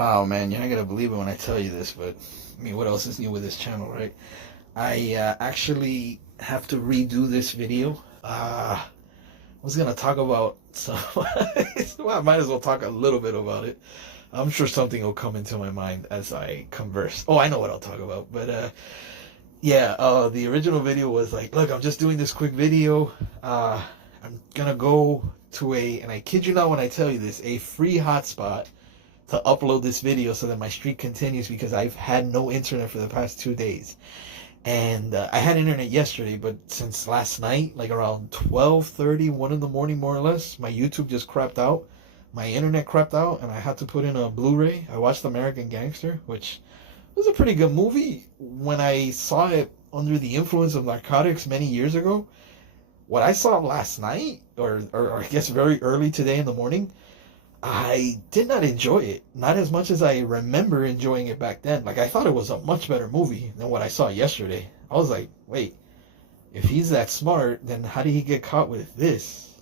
Wow, man, you're not gonna believe it when I tell you this, but I mean, what else is new with this channel, right? I actually have to redo this video. I was gonna talk about some. Well, I might as well talk a little bit about it. I'm sure something will come into my mind as I converse. Oh, I know what I'll talk about, but yeah, the original video was like, look, I'm just doing this quick video. I'm gonna go to and I kid you not when I tell you this, a free hotspot to upload this video so that my streak continues because I've had no internet for the past 2 days. And I had internet yesterday, but since last night, like around 12:30, 1 in the morning more or less, my YouTube just crapped out. My internet crapped out and I had to put in a Blu-ray. I watched American Gangster, which was a pretty good movie. When I saw it under the influence of narcotics many years ago, what I saw last night, or I guess very early today in the morning, I did not enjoy it. Not as much as I remember enjoying it back then. Like, I thought it was a much better movie than what I saw yesterday. I was like, wait, if he's that smart, then how did he get caught with this?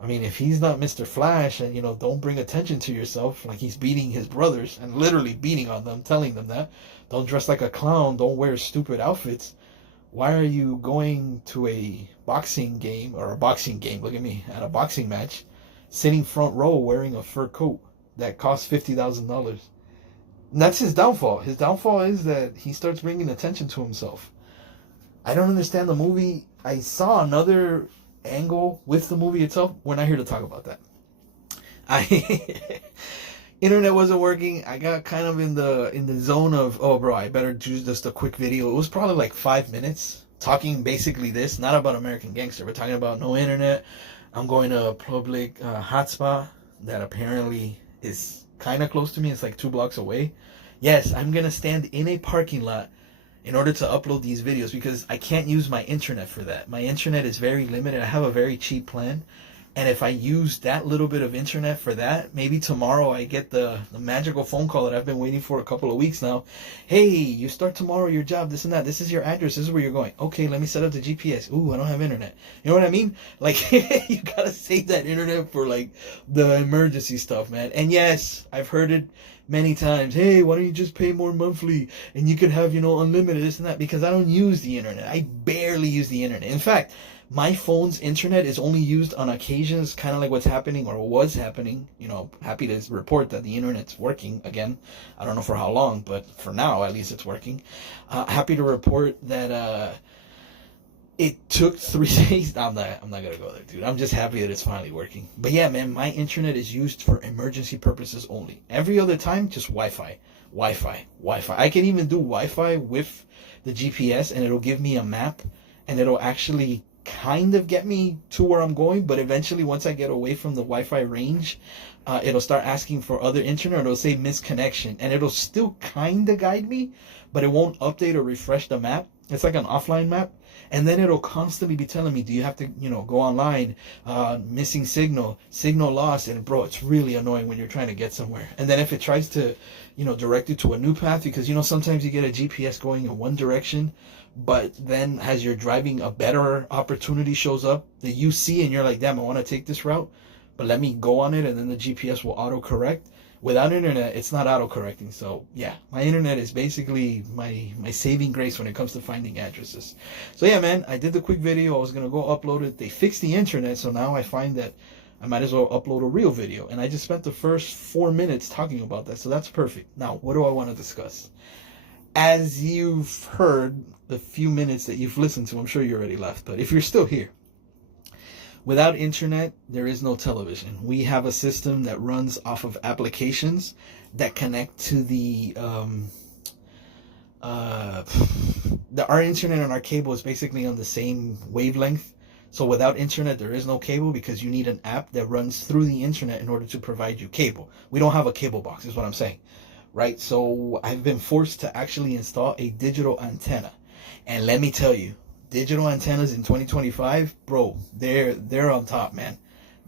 I mean, if he's not Mr. Flash and, don't bring attention to yourself, like he's beating his brothers and literally beating on them, telling them that, don't dress like a clown, don't wear stupid outfits. Why are you going to a boxing game, look at me, at a boxing match, sitting front row wearing a fur coat that costs $50,000? And that's his downfall. His downfall is that he starts bringing attention to himself. I don't understand the movie. I saw another angle with the movie itself. We're not here to talk about that. Internet wasn't working. I got kind of in the zone of, oh bro, I better do just a quick video. It was probably like 5 minutes talking basically this, not about American Gangster. We're talking about no internet. I'm going to a public hotspot that apparently is kind of close to me. It's like 2 blocks away. Yes, I'm going to stand in a parking lot in order to upload these videos because I can't use my internet for that. My internet is very limited. I have a very cheap plan. And if I use that little bit of internet for that, maybe tomorrow I get the magical phone call that I've been waiting for a couple of weeks now. Hey, you start tomorrow your job, this and that. This is your address. This is where you're going. Okay, let me set up the GPS. Ooh, I don't have internet. You know what I mean? Like, you gotta save that internet for, like, the emergency stuff, man. And yes, I've heard it many times. Hey, why don't you just pay more monthly and you could have, unlimited this and that, because I don't use the internet. I barely use the internet. In fact, my phone's internet is only used on occasions, kind of like what's happening or was happening. Happy to report that the internet's working again. I don't know for how long, but for now, at least it's working. Happy to report that it took 3 days. I'm not gonna go there, dude. I'm just happy that it's finally working. But yeah, man, my internet is used for emergency purposes only. Every other time, just Wi-Fi. I can even do Wi-Fi with the GPS, and it'll give me a map, and it'll actually kind of get me to where I'm going, but eventually once I get away from the Wi-Fi range, it'll start asking for other internet. It'll say misconnection, and it'll still kind of guide me, but it won't update or refresh the map. It's like an offline map, and then it'll constantly be telling me, do you have to go online, missing signal lost. And bro, it's really annoying when you're trying to get somewhere. And then if it tries to direct you to a new path, because sometimes you get a GPS going in one direction, but then as you're driving, a better opportunity shows up that you see, and you're like, damn, I want to take this route, but let me go on it, and then the GPS will auto-correct. Without internet, it's not auto-correcting. So yeah, my internet is basically my saving grace when it comes to finding addresses. So yeah, man, I did the quick video. I was going to go upload it. They fixed the internet, so now I find that I might as well upload a real video. And I just spent the first 4 minutes talking about that, so that's perfect. Now, what do I want to discuss? As you've heard, the few minutes that you've listened to, I'm sure you already left, but if you're still here, without internet, there is no television. We have a system that runs off of applications that connect to our internet and our cable is basically on the same wavelength. So without internet, there is no cable because you need an app that runs through the internet in order to provide you cable. We don't have a cable box, is what I'm saying. Right? So I've been forced to actually install a digital antenna. And let me tell you, digital antennas in 2025, bro, they're on top, man.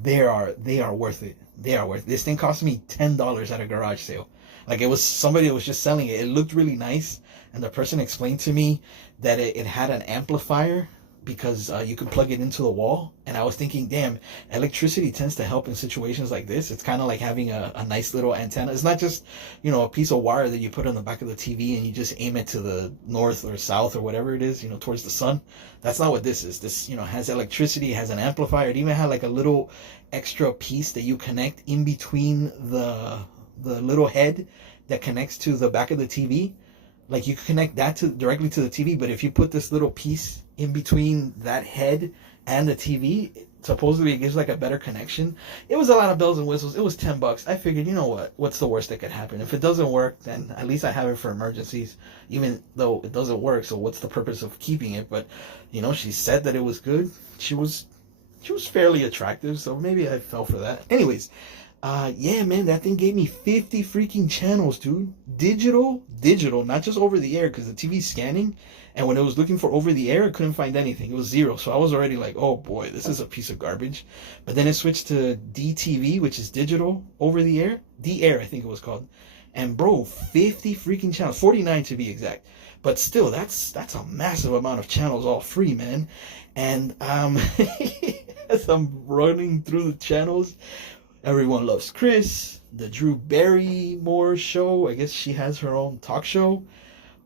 They are worth it. They are worth it. This thing cost me $10 at a garage sale. Like, it was somebody that was just selling it. It looked really nice, and the person explained to me that it had an amplifier because you can plug it into the wall. And I was thinking, damn, electricity tends to help in situations like this. It's kind of like having a nice little antenna. It's not just, a piece of wire that you put on the back of the TV and you just aim it to the north or south or whatever it is, towards the sun. That's not what this is. This, has electricity, has an amplifier. It even had like a little extra piece that you connect in between the little head that connects to the back of the TV. Like you can connect that directly to the TV, but if you put this little piece in between that head and the TV, supposedly it gives like a better connection. It was a lot of bells and whistles. It was $10. I figured, what's the worst that could happen? If it doesn't work, then at least I have it for emergencies, even though it doesn't work. So what's the purpose of keeping it? But, she said that it was good. She was fairly attractive, so maybe I fell for that. Anyways, yeah, man, that thing gave me 50 freaking channels, dude. Digital, not just over the air, because the TV's scanning, and when it was looking for over the air, it couldn't find anything. It was 0, so I was already like, oh boy, this is a piece of garbage. But then it switched to DTV, which is digital over the air. D-Air, I think it was called. And bro, 50 freaking channels, 49 to be exact. But still, that's a massive amount of channels, all free, man. And as I'm running through the channels, Everyone Loves Chris, the Drew Barrymore show. I guess she has her own talk show.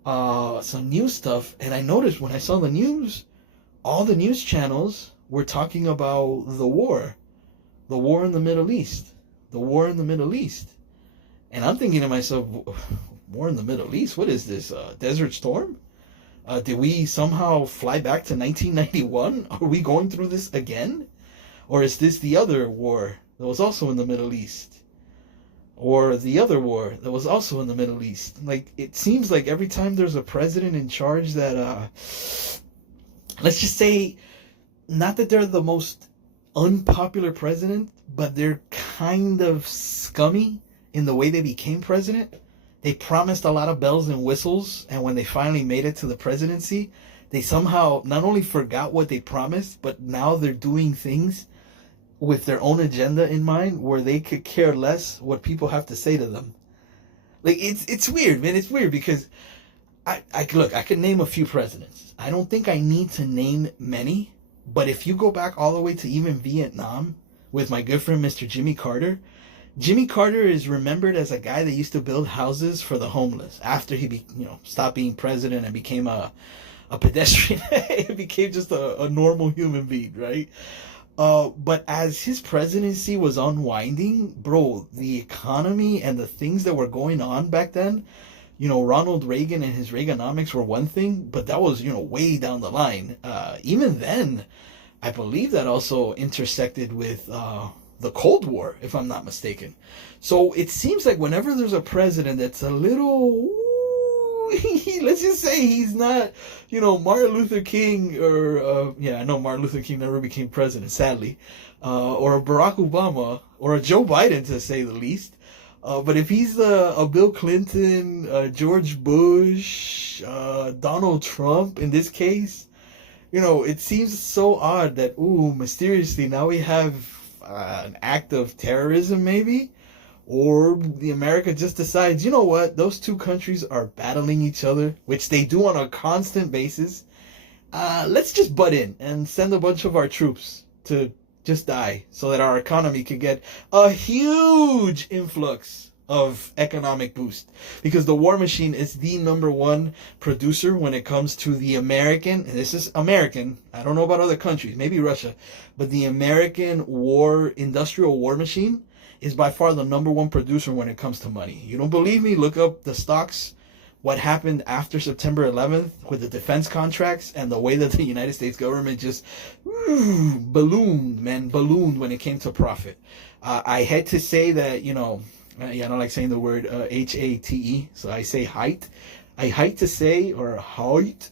Some news stuff. And I noticed when I saw the news, all the news channels were talking about the war. The war in the Middle East. The war in the Middle East. And I'm thinking to myself, war in the Middle East? What is this? Desert Storm? Did we somehow fly back to 1991? Are we going through this again? Or is this the other war that was also in the Middle East? Or the other war that was also in the Middle East? Like, it seems like every time there's a president in charge that, let's just say, not that they're the most unpopular president, but they're kind of scummy in the way they became president. They promised a lot of bells and whistles, and when they finally made it to the presidency, they somehow not only forgot what they promised, but now they're doing things with their own agenda in mind where they could care less what people have to say to them. Like, it's weird, man. It's weird because I could name a few presidents. I don't think I need to name many, but if you go back all the way to even Vietnam with my good friend Mr. Jimmy Carter is remembered as a guy that used to build houses for the homeless after he stopped being president and became a pedestrian. He became just a normal human being, right? But as his presidency was unwinding, bro, the economy and the things that were going on back then, Ronald Reagan and his Reaganomics were one thing, but that was, way down the line. Even then, I believe that also intersected with the Cold War, if I'm not mistaken. So it seems like whenever there's a president that's a little, let's just say he's not, Martin Luther King or, I know Martin Luther King never became president, sadly, or a Barack Obama, or a Joe Biden, to say the least. But if he's a Bill Clinton, George Bush, Donald Trump in this case, it seems so odd that, mysteriously now we have an act of terrorism maybe, or the America just decides, what, those two countries are battling each other, which they do on a constant basis. Let's just butt in and send a bunch of our troops to just die so that our economy could get a huge influx of economic boost, because the war machine is the number one producer when it comes to the American, and this is American, I don't know about other countries, maybe Russia, but the American industrial war machine is by far the number one producer when it comes to money. You don't believe me? Look up the stocks, what happened after September 11th with the defense contracts and the way that the United States government just ballooned when it came to profit. I had to say that, I don't like saying the word H-A-T-E, so I say height. I hate to say, or height,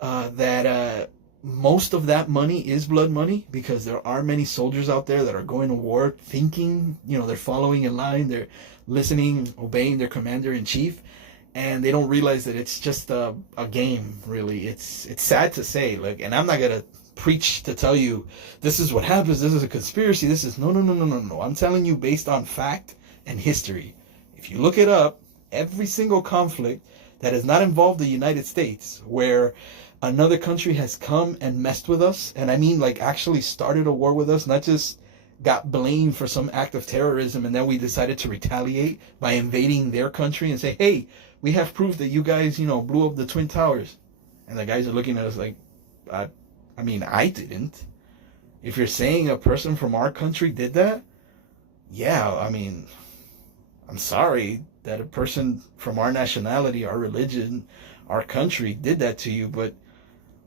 that most of that money is blood money, because there are many soldiers out there that are going to war thinking, they're following in line, they're listening, obeying their commander-in-chief, and they don't realize that it's just a game, really. It's sad to say, and I'm not going to preach to tell you this is what happens, this is a conspiracy, this is no. I'm telling you based on fact and history. If you look it up, every single conflict that has not involved the United States, where another country has come and messed with us, and I mean like actually started a war with us, not just got blamed for some act of terrorism and then we decided to retaliate by invading their country and say, hey, we have proof that you guys, blew up the Twin Towers. And the guys are looking at us like, I mean, I didn't. If you're saying a person from our country did that, yeah, I mean, I'm sorry that a person from our nationality, our religion, our country did that to you, but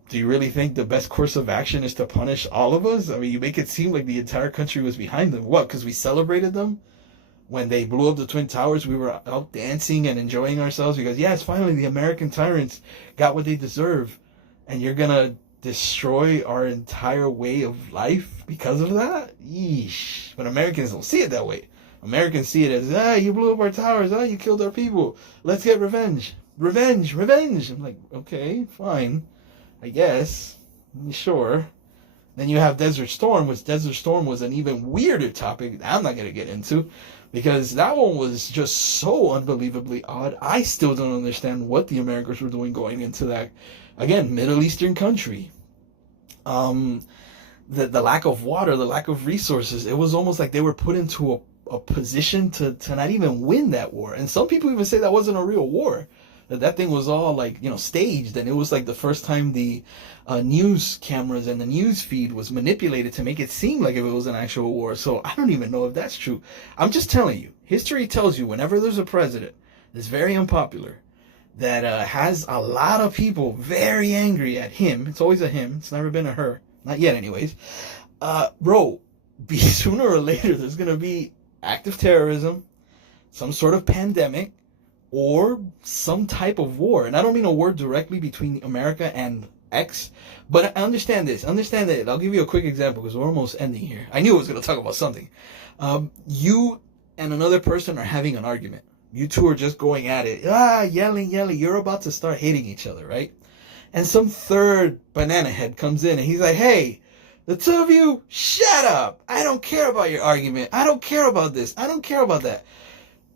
do you really think the best course of action is to punish all of us? I mean, you make it seem like the entire country was behind them. What, because we celebrated them? When they blew up the Twin Towers, we were out dancing and enjoying ourselves because, yes, finally the American tyrants got what they deserve. And you're going to destroy our entire way of life because of that? Yeesh. But Americans don't see it that way. Americans see it as, you blew up our towers. You killed our people. Let's get revenge. Revenge. I'm like, okay, fine. I guess. Sure. Then you have Desert Storm, which Desert Storm was an even weirder topic I'm not going to get into because that one was just so unbelievably odd. I still don't understand what the Americans were doing going into that, again, Middle Eastern country. The lack of water, the lack of resources, it was almost like they were put into a position to not even win that war. And some people even say that wasn't a real war. That thing was all like, staged, and it was like the first time the news cameras and the news feed was manipulated to make it seem like if it was an actual war. So I don't even know if that's true. I'm just telling you, history tells you whenever there's a president that's very unpopular, that has a lot of people very angry at him. It's always a him. It's never been a her. Not yet anyways. Bro, sooner or later there's going to be active terrorism, some sort of pandemic, or some type of war. And I don't mean a war directly between America and X, but understand this. Understand that. I'll give you a quick example because we're almost ending here. I knew I was going to talk about something. You and another person are having an argument. You two are just going at it. Yelling. You're about to start hating each other, right? And some third banana head comes in and he's like, hey, the two of you, shut up. I don't care about your argument. I don't care about this. I don't care about that.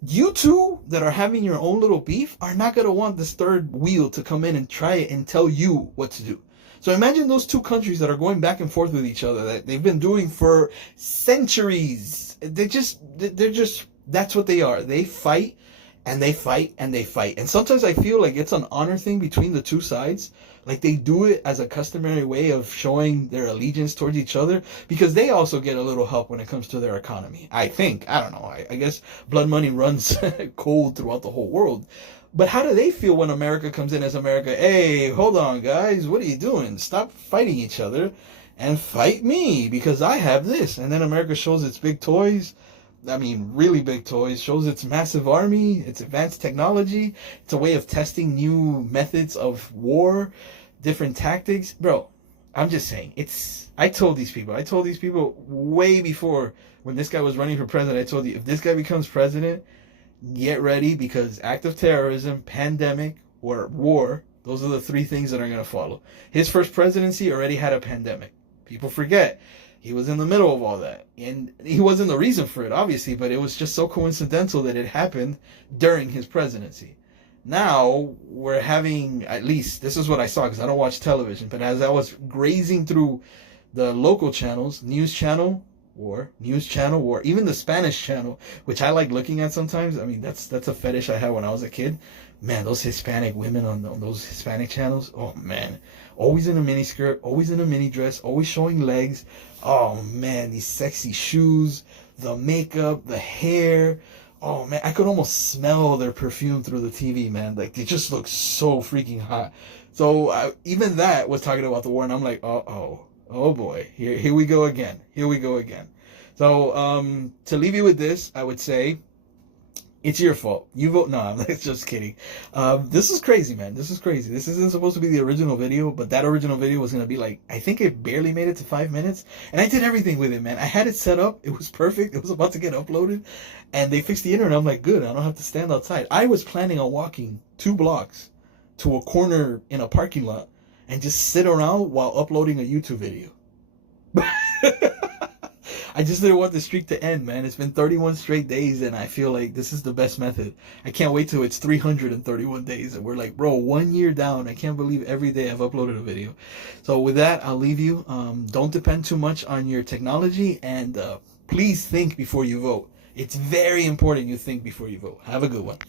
You two that are having your own little beef are not going to want this third wheel to come in and try it and tell you what to do. So imagine those two countries that are going back and forth with each other that they've been doing for centuries. They're just, that's what they are. They fight and they fight and they fight. And sometimes I feel like it's an honor thing between the two sides. Like they do it as a customary way of showing their allegiance towards each other because they also get a little help when it comes to their economy. I think. I don't know. I guess blood money runs cold throughout the whole world. But how do they feel when America comes in as America? Hey, hold on, guys. What are you doing? Stop fighting each other and fight me because I have this. And then America shows its big toys. I mean, really big toys, shows its massive army, its advanced technology. It's a way of testing new methods of war, different tactics. Bro, I'm just saying, I told these people way before when this guy was running for president, I told you, if this guy becomes president, get ready because active terrorism, pandemic, or war, those are the three things that are going to follow. His first presidency already had a pandemic. People forget. He was in the middle of all that. And he wasn't the reason for it, obviously, but it was just so coincidental that it happened during his presidency. Now, we're having, at least, this is what I saw, because I don't watch television, but as I was grazing through the local channels, news channel, war, even the Spanish channel, which I like looking at sometimes. I mean, that's a fetish I had when I was a kid. Man, those Hispanic women on those Hispanic channels, oh man, always in a mini skirt, always in a mini dress, always showing legs. Oh man, these sexy shoes, the makeup, the hair. Oh man, I could almost smell their perfume through the TV, man. Like they just look so freaking hot. So even that was talking about the war, and I'm like, oh boy, here we go again. So to leave you with this, I would say, it's your fault. You vote no. I'm just kidding. This is crazy, man. This is crazy. This isn't supposed to be the original video, but that original video was going to be like, I think it barely made it to 5 minutes. And I did everything with it, man. I had it set up. It was perfect. It was about to get uploaded. And they fixed the internet. I'm like, good. I don't have to stand outside. I was planning on walking 2 blocks to a corner in a parking lot I just didn't want the streak to end, man. It's been 31 straight days, and I feel like this is the best method. I can't wait till it's 331 days, and we're like, bro, 1 year down. I can't believe every day I've uploaded a video. So with that, I'll leave you. Don't depend too much on your technology, and please think before you vote. It's very important you think before you vote. Have a good one.